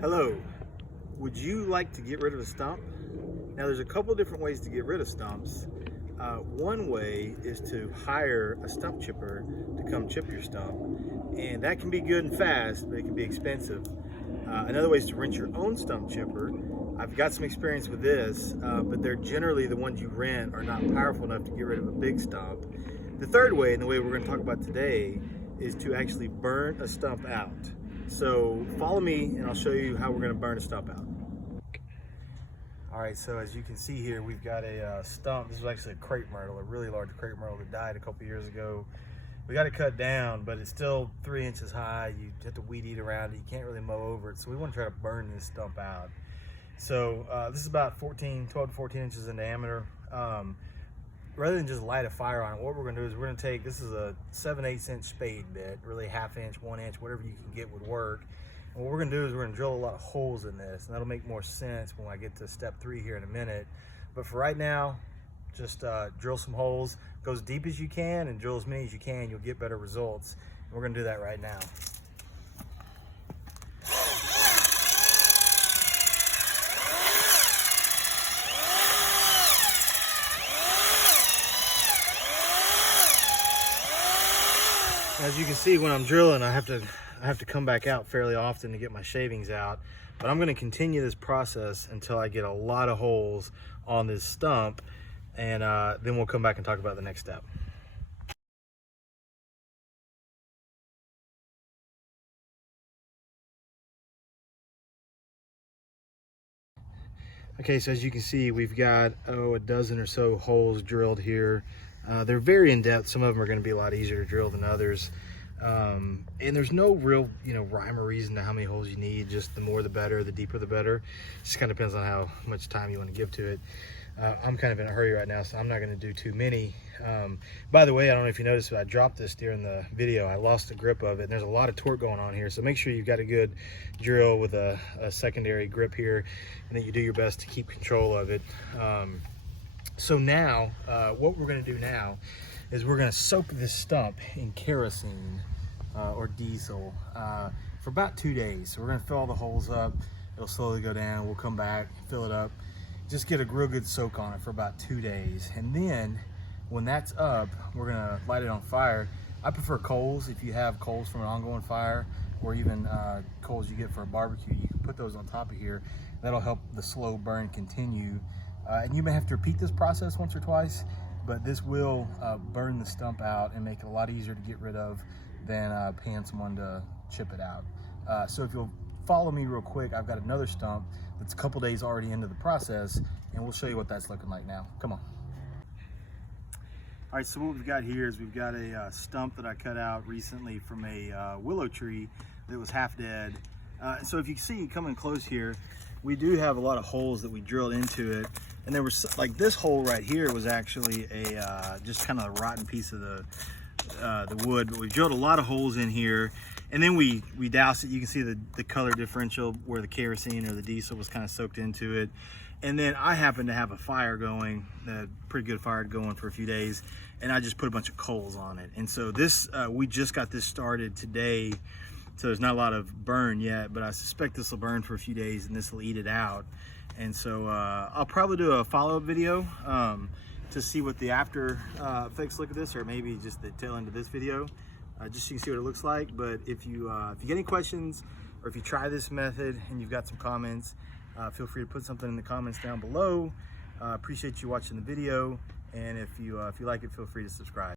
Hello, would you like to get rid of a stump? Now there's a couple different ways to get rid of stumps. One way is to hire a stump chipper to come chip your stump, and that can be good and fast, but it can be expensive. Another way is to rent your own stump chipper. I've got some experience with this, but they're generally the ones you rent are not powerful enough to get rid of a big stump. The third way, and the way we're going to talk about today, is to actually burn a stump out. So follow me and I'll show you how we're going to burn a stump out. All right, so as you can see here, we've got a stump. This is actually a crepe myrtle, a really large crepe myrtle that died a couple years ago. We got it cut down, but it's still 3 inches high. You have to weed eat around it. You can't really mow over it. So we want to try to burn this stump out. So this is about 12 to 14 inches in diameter. Rather than just light a fire on it, what we're going to do is we're going to take, this is a 7/8 inch spade bit, really 1/2 inch, 1 inch, whatever you can get would work. And what we're going to do is we're going to drill a lot of holes in this, and that'll make more sense when I get to step 3 here in a minute. But for right now, just drill some holes, go as deep as you can and drill as many as you can. You'll get better results. And we're going to do that right now. As you can see, when I'm drilling, I have to come back out fairly often to get my shavings out. But I'm going to continue this process until I get a lot of holes on this stump, and then we'll come back and talk about the next step. Okay, so as you can see, we've got a dozen or so holes drilled here. They're very in depth. Some of them are going to be a lot easier to drill than others. And there's no real, rhyme or reason to how many holes you need. Just the more the better, the deeper the better. Just kind of depends on how much time you want to give to it. I'm kind of in a hurry right now, so I'm not going to do too many. By the way, I don't know if you noticed, but I dropped this during the video. I lost the grip of it, and there's a lot of torque going on here. So make sure you've got a good drill with a secondary grip here, and that you do your best to keep control of it. So now, what we're going to do now is we're going to soak this stump in kerosene or diesel for about 2 days. So we're going to fill all the holes up. It'll slowly go down. We'll come back, fill it up. Just get a real good soak on it for about 2 days. And then when that's up, we're going to light it on fire. I prefer coals. If you have coals from an ongoing fire, or even coals you get for a barbecue, you can put those on top of here. That'll help the slow burn continue. And you may have to repeat this process once or twice, but this will burn the stump out and make it a lot easier to get rid of than paying someone to chip it out. So if you'll follow me real quick, I've got another stump that's a couple days already into the process, and we'll show you what that's looking like now. Come on. All right, so what we've got here is we've got a stump that I cut out recently from a willow tree that was half dead. So if you can see coming close here, we do have a lot of holes that we drilled into it. And there was, like, this hole right here was actually a just kind of a rotten piece of the wood, but we drilled a lot of holes in here, and then we doused it. You can see the color differential where the kerosene or the diesel was kind of soaked into it. And then I happened to have a fire going, a pretty good fire going for a few days, and I just put a bunch of coals on it. And so this, we just got this started today, so there's not a lot of burn yet, but I suspect this will burn for a few days and this will eat it out. And so I'll probably do a follow-up video to see what the after effects look at this, or maybe just the tail end of this video, just so you can see what it looks like. But if you get any questions, or if you try this method and you've got some comments, feel free to put something in the comments down below. Appreciate you watching the video, and if you like it, feel free to subscribe.